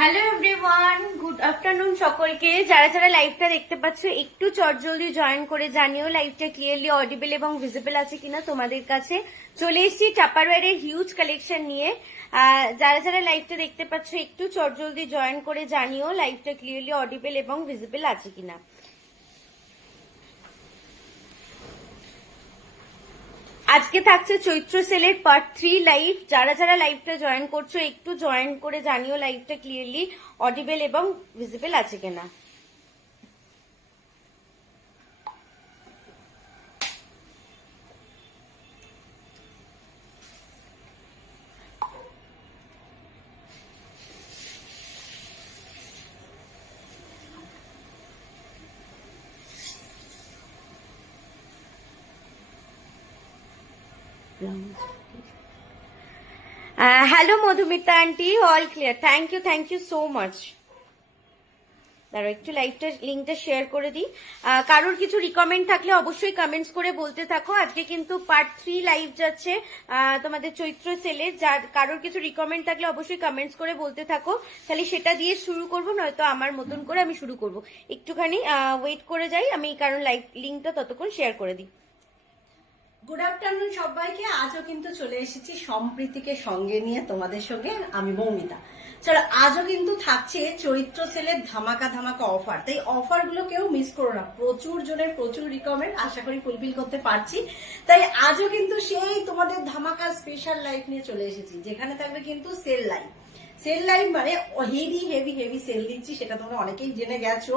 Hello everyone, good afternoon সকলকে। যারা যারা লাইভটা দেখতে পাচ্ছ একটু চটজলদি জয়েন করে জানিও লাইভটা ক্লিয়ারলি অডিবল এবং ভিজিবল আছে কিনা তোমাদের কাছে। চলে এসেছি টাপারওয়্যারের হিউজ কালেকশন নিয়ে। যারা যারা লাইভটা দেখতে পাচ্ছ একটু চটজলদি জয়েন করে জানিও লাইভটা ক্লিয়ারলি অডিবল এবং ভিজিবল আছে কিনা। আজকে থাকছে চৈত্র সেলের পার্ট 3 লাইভ। যারা যারা লাইভটা জয়েন করছো একটু জয়েন করে জানিও লাইভটা ক্লিয়ারলি অডিবল এবং ভিজিবল আছে কিনা। Hello Madhumita aunty, all clear. Thank you so much. দাঁড়াও একটু লাইভটা লিঙ্কটা শেয়ার করে দিই। কারোর কিছু রিকমেন্ড থাকলে অবশ্যই কমেন্টস করে বলতে থাকো। আজকে কিন্তু পার্ট 3 লাইভ যাচ্ছে তোমাদের চৈত্র সেলের। যার কারোর কিছু রিকমেন্ড থাকলে অবশ্যই কমেন্টস করে বলতে থাকো, তাহলে সেটা দিয়ে শুরু করবো, নয়তো আমার মতন করে আমি শুরু করব। একটুখানি ওয়েট করে যাই আমি, কারণ লাইভ লিঙ্কটা ততক্ষণ শেয়ার করে দিই। গুড আফটারনুন সবাইকে। আজও কিন্তু চলে এসেছি সম্প্রীতিকে সঙ্গে নিয়ে তোমাদের সঙ্গে, আমি মৌমিতা। চলো, আজও কিন্তু থাকছে চৈত্র সেলের ধামাকা ধামাকা অফার। তাই অফার গুলো কেউ মিস করো না। প্রচুর জনের প্রচুর রিকমেন্ড, আশা করি ফুলফিল করতে পারছি। তাই আজও কিন্তু সেই তোমাদের ধামাকা স্পেশাল লাইভ নিয়ে চলে এসেছি, যেখানে থাকবে কিন্তু সেল লাইভ। সেল লাইভ মানে হেভি হেভি হেভি সেল দিচ্ছি, সেটা তোমরা অনেকেই জেনে গেছো,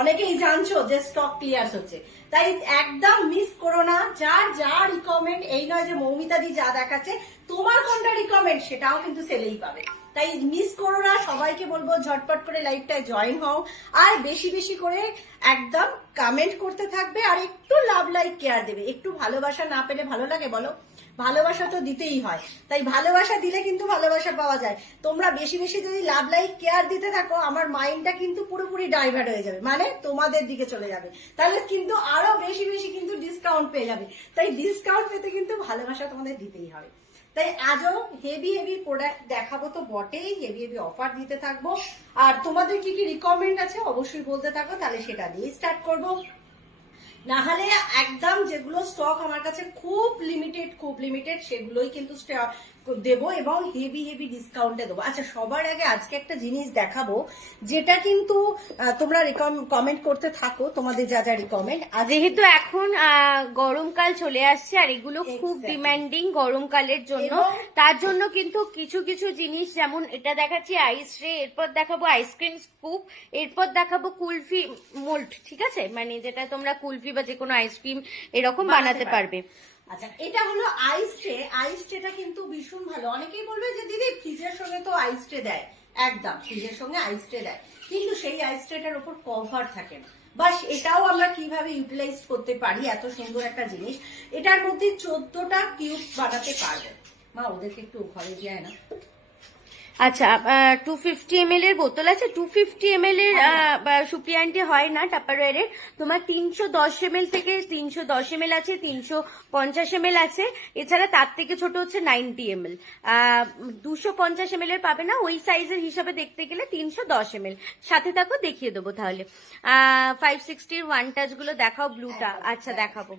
অনেকেই জানছো যে স্টক ক্লিয়ার হচ্ছে। তাই একদম মিস করো না। যার যা রিকমেন্ড, এই নয় যে মৌমিতা দি যা দেখাচ্ছে তোমার কোনটা রিকমেন্ড সেটাও কিন্তু সেলেই পাবে। তাই মিস করো না। সবাইকে বলবো ঝটপট করে লাইভটায় জয়েন হও, আর বেশি বেশি করে একদম কমেন্ট করতে থাকবে, আর একটু লাভ লাইক কেয়ার দেবে। একটু ভালোবাসা না পেলে ভালো লাগে বলো? ভালোবাসা তো দিতেই হয়। তাই ভালোবাসা দিলে কিন্তু ভালোবাসা পাওয়া যায়। তোমরা বেশি বেশি যদি লাভ লাইক কেয়ার দিতে থাকো, আমার মাইন্ডটা কিন্তু পুরোপুরি ডাইভার্ট হয়ে যাবে, মানে তোমাদের দিকে চলে যাবে। তাহলে কিন্তু আরো বেশি বেশি কিন্তু ডিসকাউন্ট পেয়ে যাবে। তাই ডিসকাউন্ট পেতে কিন্তু ভালোবাসা তোমাদের দিতেই হবে। তাই আজও হেভি হেভি প্রোডাক্ট দেখাবো তো বটেই, হেভি হেভি অফার দিতে থাকবো। আর তোমাদের কি কি রিকমেন্ড আছে অবশ্যই বলতে থাকো, তাহলে সেটা দিয়ে স্টার্ট করবো। নাহলে একদম যেগুলো স্টক আমার কাছে খুব লিমিটেড সেগুলোই কিন্তু দেবো, এবং হেভি হেভি ডিসকাউন্টে দেবো। আচ্ছা, সবার আগে আজকে একটা জিনিস দেখাবো, যেটা কিন্তু তোমরা কমেন্ট করতে থাকো তোমাদের যা যা রিকমেন্ড। যেহেতু এখন গরমকাল চলে আসছে, আর এগুলো খুব ডিমান্ডিং গরমকালের জন্য, তার জন্য কিন্তু কিছু কিছু জিনিস, যেমন এটা দেখাচ্ছি আইস রে, এরপর দেখাবো আইসক্রিম স্কুপ, এরপর দেখাবো কুলফি মোল্ড। ঠিক আছে, মানে যেটা তোমরা কুলফি বা যে কোনো আইসক্রিম এরকম বানাতে পারবে। আচ্ছা, এটা হলো আইস ট্রে। আইস ট্রেটা কিন্তু ভীষণ ভালো। অনেকেই বলবে যে দিদি ফ্রিজের সঙ্গে তো আইস ট্রে দেয়। একদম ফ্রিজের সঙ্গে আইস ট্রে দেয়, কিন্তু সেই আইস ট্রেটার উপর কভার থাকে না। বাস এটাও আমরা কিভাবে ইউটিলাইজ করতে পারি, এত সুন্দর একটা জিনিস। এটার মধ্যে 14টা কিউবস বানাতে পারবে। মা, ওদেরকে একটু ঘরে দিয়ে না। আচ্ছা, 250 ml এর বোতল আছে। 250 ml এর সুপ্রিয়া আন্টি হয় না টাপারওয়্যারের। তোমার 310 ml থেকে 310 ml আছে, 350 ml আছে। এছাড়া তার থেকে ছোট হচ্ছে 90 ml। 250 ml এর পাবে না, ওই সাইজের হিসাবে দেখতে গেলে 310 ml। সাথে থাকো, দেখিয়ে দেবো তাহলে। 560 ওয়ান টাচ গুলো দেখাও, ব্লুটা। আচ্ছা দেখাবো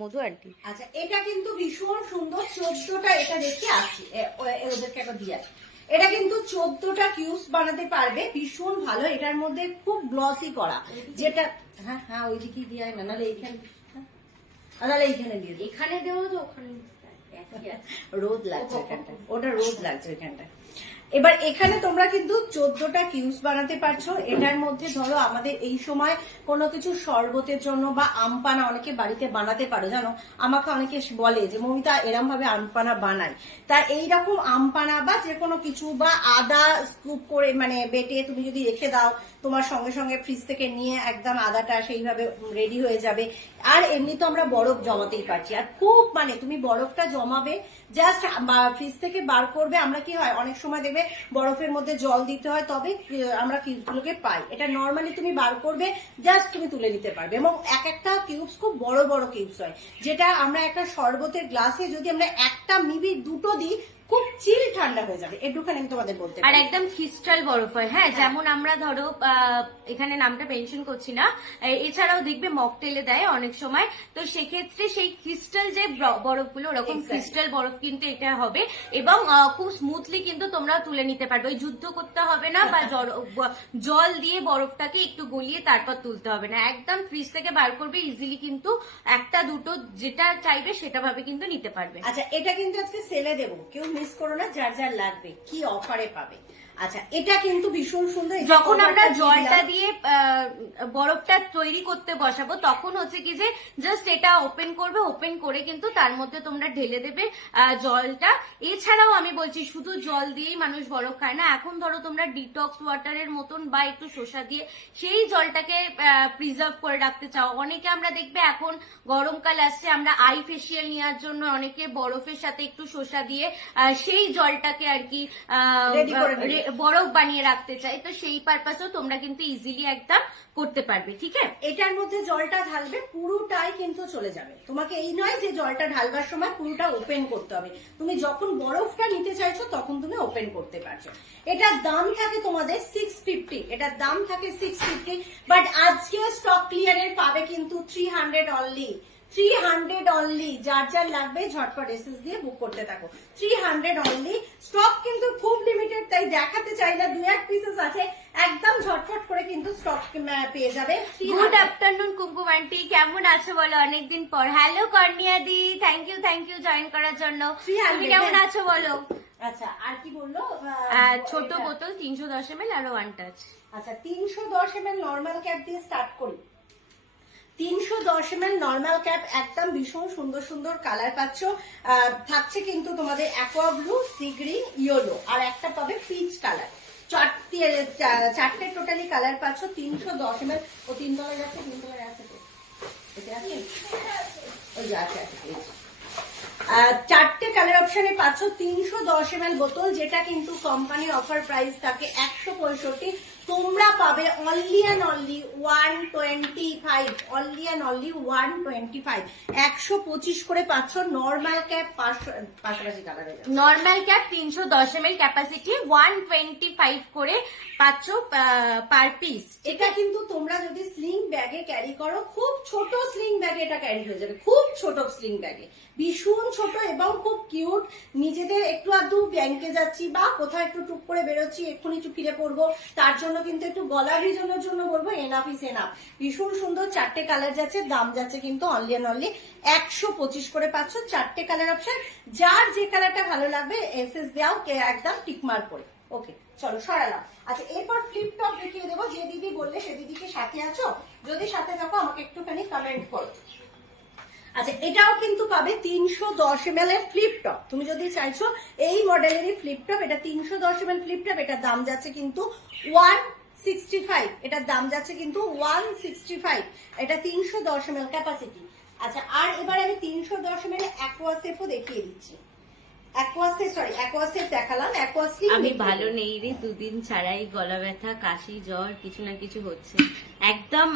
মধু আন্টি। আচ্ছা, এটা কিন্তু ভীষণ সুন্দর। 14টা, এটা দেখি আসছি, ওদেরকে একটা দিয়ে। এটা কিন্তু 14টা কিউবস বানাতে পারবে, ভীষণ ভালো। এটার মধ্যে খুব গ্লসি করা, যেটা হ্যাঁ হ্যাঁ ওইদিকে দিয়ে না, নাহলে এইখানে, নাহলে এইখানে দিয়ে, এখানে দেবো তো ওখানে রোদ লাগছে ওইখানটা, ওটা রোদ লাগছে ওইখানটা। এবার এখানে তোমরা কিন্তু 14টা কিউবস বানাতে পারছো। এটার মধ্যে ধরো আমাদের এই সময় কোনো কিছু শরবতের জন্য বা আমপানা অনেকে বাড়িতে বানাতে পারো, জানো। আমাকে অনেকে বলে যে মৌমিতা এরম ভাবে আমপানা বানাই। তা এইরকম আমপানা বা যে কোনো কিছু, বা আদা স্কুপ করে মানে বেটে তুমি যদি রেখে দাও, তোমার সঙ্গে সঙ্গে ফ্রিজ থেকে নিয়ে একদম আদাটা সেইভাবে রেডি হয়ে যাবে। আর এমনি তো আমরা বরফ জমাতেই পারছি। আর খুব মানে তুমি বরফটা জমাবে, জাস্ট ফ্রিজ থেকে বার করবে। আমরা কি হয় অনেক সময় দেখবে বরফের মধ্যে জল দিতে হয়, তবে আমরা কিউবসগুলোকে পাই। এটা নর্মালি তুমি বার করবে, জাস্ট তুমি তুলে নিতে পারবে। এবং এক একটা কিউবস খুব বড় বড় কিউবস হয়, যেটা আমরা একটা শরবতের গ্লাসে যদি আমরা একটা মিবি দুটো দিই, খুব চিল ঠান্ডা হয়ে যাবে, একটুখানি আমি তোমাদের বলতে আর পারি। একদম ক্রিস্টাল বরফ হয়, হ্যাঁ, যেমন আমরা ধরো এখানে নামটা মেনশন করছি না, এছাড়াও দেখবে মকটেলে দেয় অনেক সময়, তো সেক্ষেত্রে সেই ক্রিস্টাল যে বরফগুলো ওরকম Exactly. ক্রিস্টাল বরফ কিন্তু এটা হবে, এবং খুব স্মুথলি কিন্তু তোমরা তুলে নিতে পারবে, ওই যুদ্ধ করতে হবে না বা জল দিয়ে বরফটাকে একটু গলিয়ে তারপর তুলতে হবে না, একদম ফ্রিজ থেকে বার করবে ইজিলি, কিন্তু একটা দুটো যেটা চাইবে সেটা ভাবে কিন্তু নিতে পারবে। আচ্ছা, এটা কিন্তু আজকে সেলে দেবো, কেউ মিস করো না, যার যার লাগবে কি অফারে পাবে। আচ্ছা, এটা কিন্তু ভীষণ সুন্দর। এই যে যখন আমরা coverটা জলটা দিলাম, দিয়ে বরফটা তৈরি করতে বসাবো তখন হচ্ছে কি যে জাস্ট এটা ওপেন করবে, ওপেন করে কিন্তু তার মধ্যে তোমরা ঢেলে দেবে জলটা। এছাড়াও আমি বলছি শুধু জল দিয়েই মানুষ বরফ খায় না, এখন ধরো তোমরা ডিটক্স ওয়াটারের মতন বা একটু শসা দিয়ে সেই জলটাকে প্রিজার্ভ করে রাখতে চাও। অনেকে আমরা দেখবে এখন গরমকাল আসছে, আমরা আই ফেসিয়াল নেওয়ার জন্য অনেকে বরফের সাথে একটু শসা দিয়ে সেই জলটাকে আর কি Ready করে নেবে। বরফ বানিয়ে রাখতে চাই, তো সেই পারপাসেও তোমরা কিন্তু ইজিলি একদম করতে পারবে। ঠিক আছে, এটার মধ্যে জলটা ঢালবে, পুরোটাই কিন্তু চলে যাবে। তোমাকে এই নয় যে জলটা ঢালবার সময় পুরোটা ওপেন করতে হবে, তুমি যখন বরফটা নিতে চাইছো তখন তুমি ওপেন করতে পারছো। এটার দাম থাকে তোমাদের 650, এটার দাম থাকে 650, বাট আজকে স্টক ক্লিয়ারের পাবে কিন্তু 300 অনলি, 300 অনলি। যার যার লাগবে ঝটপট এসএস দিয়ে বুক করতে থাকো, 300 অনলি। স্টক কিন্তু খুব লিমিটেড, তাই দেখাতে চাই না, 2-1 পিসেস আছে, একদম ঝটপট করে কিন্তু স্টক পেয়ে যাবে। গুড আফটারনুন কুমকুম আন্টি, কেমন আছো বলো অনেকদিন পর। হ্যালো কর্নিয়া দি, থ্যাংক ইউ জয়েন করার জন্য। তুমি কেমন আছো বলো। আচ্ছা, আর কি বললো? ছোট বোতল 310 ml আরো ওয়ান টাচ। আচ্ছা, 310 ml নর্মাল ক্যাপ দিয়ে স্টার্ট করি। 310 ml নর্মাল ক্যাপ, একদম ভীষণ সুন্দর সুন্দর কালার পাচ্ছ। থাকছে কিন্তু তোমাদের aqua blue, sea green, yellow, আর একটা পাবে পিচ কালার। চারটে টোটালি কালার পাচ্ছ। 310 ml। ও 3 কালার আছে, 3 কালার আছে তো এটা আছে, ওই যে আছে আছে এই যে। চারটে কালার অপশনে পাচ্ছ 310 ml বোতল, যেটা কিন্তু কোম্পানির অফার প্রাইস থাকে 165, তোমরা পাবে only and only 125, only and only 125, 125 করে পাচ্ছ। নর্মাল ক্যাপ পাশাপাশি কালার হয়ে যাবে। নর্মাল ক্যাপ 310 ml ক্যাপাসিটি 125 করে পাচ্ছ পার পিস। এটা কিন্তু তোমরা যদি স্লিং ব্যাগে ক্যারি করো, খুব ছোট স্লিং ব্যাগে এটা ক্যারি হয়ে যাবে, খুব ছোট স্লিং ব্যাগে, ভীষণ ছোট এবং খুব কিউট। নিজেদের একটু আধটু ব্যাংকে যাচ্ছি বা কোথাও একটু টুক করে বেরোচ্ছি, এক্ষুনি ফিরে পড়বো, তার জন্য কিন্তু একটু গলার রিজনের জন্য বলবো এনাফ ইস এনাফ। ভীষণ সুন্দর, চারটে কালার যাচ্ছে, দাম যাচ্ছে কিন্তু অনলি অ্যান্ড অনলি 125 করে পাচ্ছ। চারটে কালার অপশন, যার যে কালারটা ভালো লাগবে এসএস দাও, একদম টিকমার্ক করে। ওকে, চলো সরালাম। আচ্ছা, এরপর ফ্লিপ টপ দেখিয়ে দেবো। যে দিদি বললে সে দিদিকে সাথে আছো, যদি সাথে থাকো আমাকে একটুখানি কমেন্ট করো। আচ্ছা, এটাও কিন্তু পাবে 310 ml এর ফ্লিপ টপ। তুমি যদি চাইছো এই মডেলেরই ফ্লিপ টপ, এটা 310 ml ফ্লিপ টপ, এটার দাম যাচ্ছে কিন্তু 165, এটার দাম যাচ্ছে কিন্তু 165, এটা 310 ml ক্যাপাসিটি। আচ্ছা, আর এবার আমি 310 ml অ্যাকোয়াসেফও দেখিয়ে দিচ্ছি। অ্যাকোয়াসেফ দেখালাম, অ্যাকোয়াসলিপ আমি ভালো নেই রে, দুদিন ছাড়াই গলা ব্যথা, কাশি, জ্বর, কিছু না কিছু হচ্ছে একদম।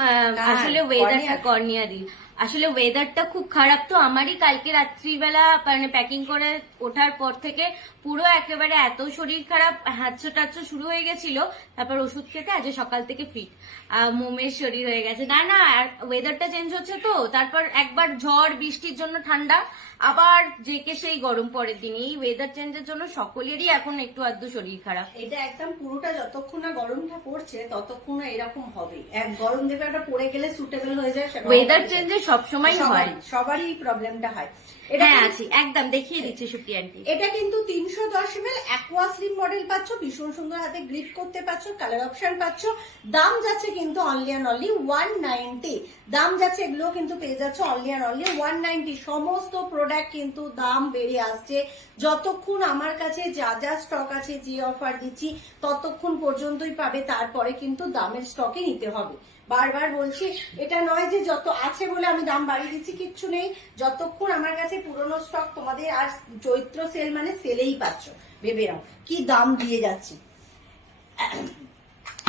আসলে ওয়েদারটা কর্নিয়া দি, আসলে ওয়েদারটা খুব খারাপ, তো আমারই কালকে রাত্রিবেলা মানে প্যাকিং করে ওঠার পর থেকে পুরো একেবারে এত শরীর খারাপ, হাঁচো টাচ্ছো শুরু হয়ে গেছিল, তারপর ওষুধ খেতে আজ সকাল থেকে ফিট, মোমের শরীর হয়ে গেছে। না ওয়েদারটা চেঞ্জ হচ্ছে তো, তারপর একবার ঝড় বৃষ্টির জন্য ঠান্ডা, আবার যেকে সেই গরম পরের দিন, এই ওয়েদার চেঞ্জের জন্য সকলেরই এখন একটু আধটু শরীর খারাপ। এটা একদম পুরোটা যতক্ষণ না গরমটা পড়ছে ততক্ষণ না এরকম হবে। এক গরম দেবে একটা পড়ে গেলে সুটেবল হয়ে যায়, ওয়েদার চেঞ্জে সবসময় হয়, সবারই প্রবলেমটা হয়। হ্যাঁ আছি, একদম দেখিয়ে দিচ্ছি সুপ্রিয়া আন্টি। এটা কিন্তু 310 ml অ্যাকোয়া স্লিম মডেল পাচ্ছ, ভীষণ সুন্দর, হাতে গ্রিপ করতে পাচ্ছ, কালার অপশন পাচ্ছ। দাম যাচ্ছে কিন্তু অনলি অ্যান্ড অনলি 190, দাম যাচ্ছে, এগুলো কিন্তু পেয়ে যাচ্ছে অনলি অ্যান্ড অনলি 190। সমস্ত প্রোডাক্ট কিন্তু দাম বেড়ে আসছে, যতক্ষণ আমার কাছে যা যা স্টক আছে, যে অফার দিচ্ছি ততক্ষণ পর্যন্তই পাবে, তারপরে কিন্তু দামের স্টকে নিতে হবে। বারবার বলছি, এটা নয় যে যত আছে বলে আমি দাম বাড়িয়ে দিচ্ছি, কিচ্ছু নেই। যতক্ষণ আমার কাছে পুরনো স্টক, তোমাদের আর চৈত্র সেল মানে সেলেই পাচ্ছ, ভেবে নাও কি দাম দিয়ে যাচ্ছি।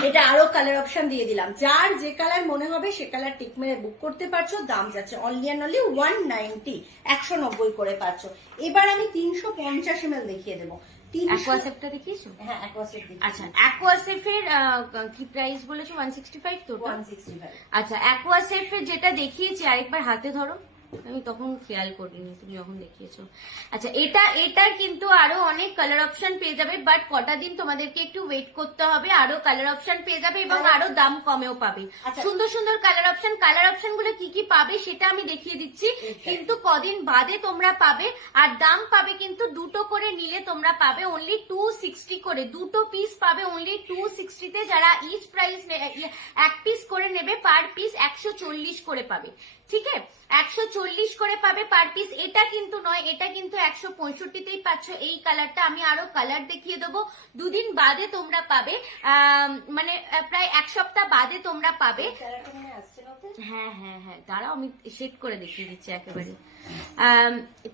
এটা আরো কালার অপশন দিয়ে দিলাম, যার যে কালার মনে হবে সে কালার টিক মেরে বুক করতে পারছো। দাম যাচ্ছে অনলি অ্যান্ড অনলি 190, 190 করে পাচ্ছ। এবার আমি 350 ml দেখিয়ে দেবো। অ্যাকোয়াসেফটা দেখিয়েছো? হ্যাঁ, অ্যাকোয়াসেফ। আচ্ছা, অ্যাকোয়াসেফের কি প্রাইস বলেছো? 165 তো? 165। আচ্ছা, অ্যাকোয়াসেফের যেটা দেখিয়েছি আরেকবার হাতে ধরো, আমি তখন খেয়াল করিনি, তুমি যখন দেখিয়েছো। আচ্ছা, এটার কিন্তু আরো অনেক কালার অপশন পেয়ে যাবে, বাট কটা দিন তোমাদেরকে একটু ওয়েট করতে হবে। আরো কালার অপশন পেয়ে যাবে এবং আরো দাম কমেও পাবে। সুন্দর সুন্দর কালার অপশন গুলো কি কি পাবে সেটা আমি দেখিয়ে দিচ্ছি, কিন্তু কদিন বাদে তোমরা পাবে। আর দাম পাবে কিন্তু দুটো করে নিলে তোমরা পাবে অনলি 260 করে, দুটো পিস পাবে অনলি 260 তে। যারা ইচ প্রাইস এক পিস করে নেবে পার পিস 140 করে পাবে, ঠিক আছে? 140 করে পাবে পার পিস। এটা কিন্তু নয়, এটা কিন্তু 165তেই পাচ্ছ এই কালারটা। আমি আরো কালার দেখিয়ে দেবো, দুদিন বাদে তোমরা পাবে, মানে প্রায় এক সপ্তাহ বাদে তোমরা পাবে। হ্যাঁ হ্যাঁ হ্যাঁ, দাঁড়াও আমি সেট করে দেখিয়ে দিচ্ছি একেবারে।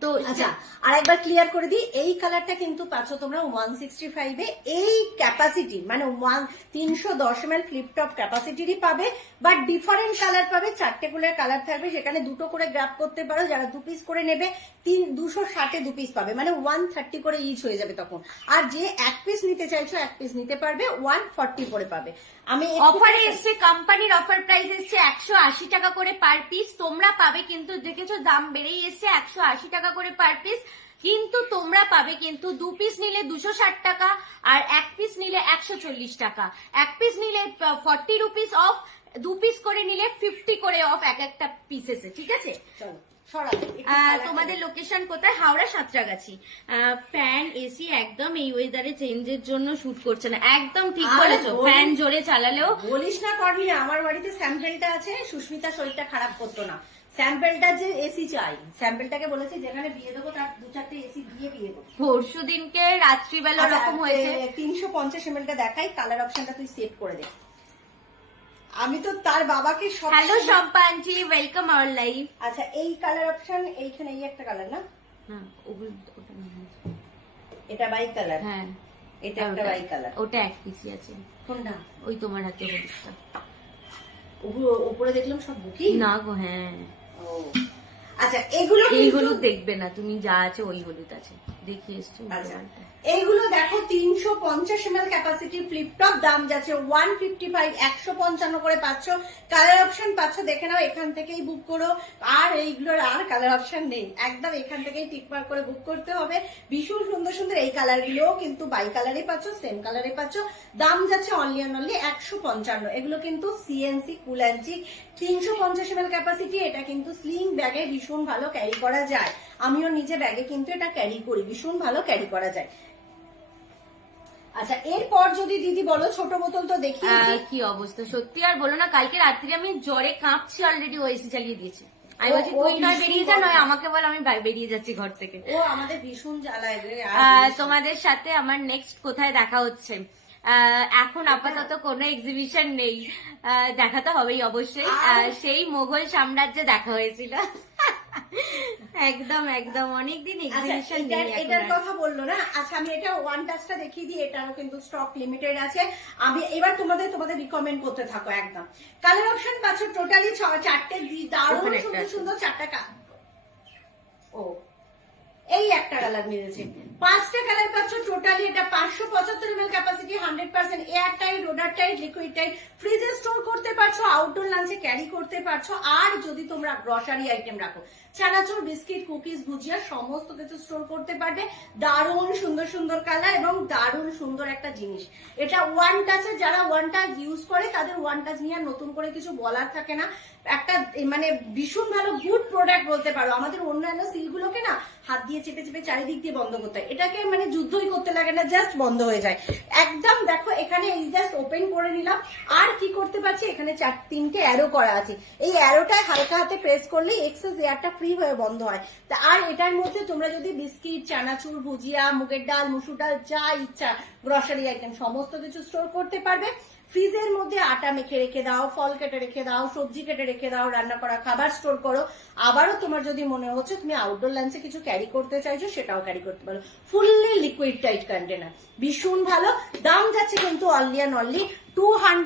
তো আচ্ছা, আর একবার ক্লিয়ার করে দিই, এই কালারটা কিন্তু পাচ্ছ তোমরা 165 এ। এই ক্যাপাসিটি মানে 310 ml ফ্লিপ টপ ক্যাপাসিটিরই পাবে, বাট ডিফারেন্ট কালার পাবে। 4টে করে কালার থাকবে, সেখানে দুটো করে গ্র্যাব করতে পারো। যারা 2 পিস করে নেবে 260 এ 2 পিস পাবে, মানে 130 করে ইচ হয়ে যাবে তখন। আর যে 1 পিস নিতে চাইছো 1 পিস নিতে পারবে, 140 করে পাবে। আমি অফারে এসছে, কোম্পানির অফার প্রাইস এসছে 180 টাকা করে পার পিস। তোমরা পাবে কিন্তু, দেখেছো দাম বেড়েই এসছে, 180 টাকা করে পার পিস। কিন্তু তোমরা পাবে কিন্তু 2 পিস নিলে 260 টাকা, আর 1 পিস নিলে 140 টাকা। 1 পিস নিলে 40 রুপিস অফ, 2 পিস করে নিলে 50 করে অফ এক একটা পিসেসে, ঠিক আছে? তোমাদের লোকেশন কোথায়? হাওড়া সাঁতরাগাছি। ফ্যান এসি একদম এই ওয়েদারে চেঞ্জের জন্য শুট করছে না, একদম ঠিক বলেছো। ফ্যান জোরে চালালেও বলিস না করবি না। আমার বাড়িতে স্যাম্পেলটা আছে, সুস্মিতা শরীরটা খারাপ করতো না, স্যাম্পেলটা যে এসি চাই। স্যাম্পেলটাকে বলেছি যেখানে বিয়ে দেবো তার 2-4টে এসি দিয়ে বিয়ে দেবো। পরশু দিনকে রাত্রিবেলা রকম হয়েছে। 350 ml টা দেখাই, কালার অপশনটা তুই সেভ করে দে। আমি তো তার বাবাকে সব। Hello Shampa aunty, welcome our life. আচ্ছা, এই কালার অপশন এইখানে এই একটা কালার না? হ্যাঁ, এটা বাই কালার। হ্যাঁ, এটা একটা বাই কালার। ওটা এক পিসই আছে। কোনটা? ওই তোমার হাতে হলুদটা। উপরে দেখলাম সব বুকি না গো, হ্যাঁ। ও আচ্ছা, এগুলো এই হলুদ দেখবে না তুমি, যা আছে ওই হলুদ আছে, দেখে এসছো। এইগুলো দেখো 350 ml ক্যাপাসিটি ফ্লিপ টপ, দাম যাচ্ছে 155, 155 করে পাচ্ছ। কালার অপশন পাচ্ছ, দেখে নাও, এখান থেকেই বুক করো। আর এইগুলোর আর কালার অপশন নেই, একদম এখান থেকেই টিকমার্ক করে বুক করতে হবে। ভীষণ সুন্দর সুন্দর এই কালার গুলোও কিন্তু বাই কালারে পাচ্ছ, সেম কালারে পাচ্ছ। দাম যাচ্ছে অনলি অ্যান্ড অনলি 155। এগুলো কিন্তু CNC cool and chic, 350 ml capacity. এটা কিন্তু স্লিং ব্যাগে ভীষণ ভালো ক্যারি করা যায়। আমিও নিজে ব্যাগে কিন্তু এটা ক্যারি করি, ভীষণ ভালো ক্যারি করা যায়। আচ্ছা, এরপর যদি দিদি বলো, ছোট বোতল তো দেখি কি অবস্থা, সত্যি আর বলো না। কালকে রাত্রে আমি জ্বরে কাঁপছি, অলরেডি ও এসি চালিয়ে দিয়েছে। আমি বলছি তুই নয় বেরিয়ে যা, নয় আমাকে বল, আমি বেরিয়ে যাচ্ছি ঘর থেকে। ও আমাদের ভীষণ জ্বালায়। তোমাদের সাথে আমার নেক্সট কোথায় দেখা হচ্ছে? এখন আপাতত কোনো এক্সিবিশন নেই, দেখা তো হবেই অবশ্যই। সেই মোগল সাম্রাজ্যে দেখা হয়েছিল। একদম একদম, অনেকদিন এক্সিবিশন নেই। এটার কথা বললো না। আচ্ছা, আমি এটা ওয়ান টাচটা দেখিয়ে দিই, এটারও কিন্তু স্টক লিমিটেড আছে। আমি এবার তোমাদের রিকমেন্ড করতে থাকো। একদম কালার অপশন পাচ্ছ টোটালি 4টে, দারুণ সুন্দর সুন্দর 4টা। ও, এই একটা কালার মিলেছে, 5টা কালার পাচ্ছ টোটালি। এটা 575 ml ক্যাপাসিটি, 100% এয়ার টাইট, রোডার টাইট, লিকুইড টাইট। ফ্রিজে স্টোর করতে পারছো, আউটডোর লাঞ্চে ক্যারি করতে পারছো। আর যদি তোমরা গ্রসারি আইটেম রাখো, চানাচুর, বিস্কিট, কুকিজ, ভুজিয়া, সমস্ত কিছু স্টোর করতে পারবে। দারুণ সুন্দর সুন্দর কালার এবং দারুণ সুন্দর একটা জিনিস। এটা ওয়ান টাচে, যারা ওয়ান টাচ ইউজ করে তাদের ওয়ান টাচ নিয়ে নতুন করে কিছু বলার থাকে না। একটা মানে ভীষণ ভালো গুড প্রোডাক্ট বলতে পারো। আমাদের অন্যান্য সিলগুলোকে না হাত দিয়ে চেপে চেপে চারিদিক দিয়ে বন্ধ করতে হয়, এটাকে মানে যুদ্ধই করতে লাগে না, জাস্ট বন্ধ হয়ে যায় একদম। দেখো এখানে এই জাস্ট ওপেন করে নিলাম। আর কি করতে পারছি, এখানে 3টে অ্যারো করা আছে। এই অ্যারোটায় হালকা হাতে প্রেস করলেই এক্সেস এয়ারটা ফ্রি হয়ে বন্ধ হয়। আর এটার মধ্যে তোমরা যদি বিস্কিট, চানাচুর, ভুজিয়া, মুগের ডাল, মুসুর ডাল, যা ইচ্ছা গ্রসারি আইটেম সমস্ত কিছু স্টোর করতে পারবে। ফ্রিজের মধ্যে আটা মেখে রেখে দাও, ফল কেটে রেখে দাও, সবজি কেটে রেখে দাও, রান্না করা খাবার স্টোর করো। আবারও তোমার যদি মনে হচ্ছে তুমি আউটডোর লাঞ্চে কিছু ক্যারি করতে চাইছো, সেটাও ক্যারি করতে পারো। ফুললি লিকুইড টাইট কন্টেনার, ভীষণ ভালো। দাম যাচ্ছে কিন্তু অনলি অ্যান্ড অনলি 200।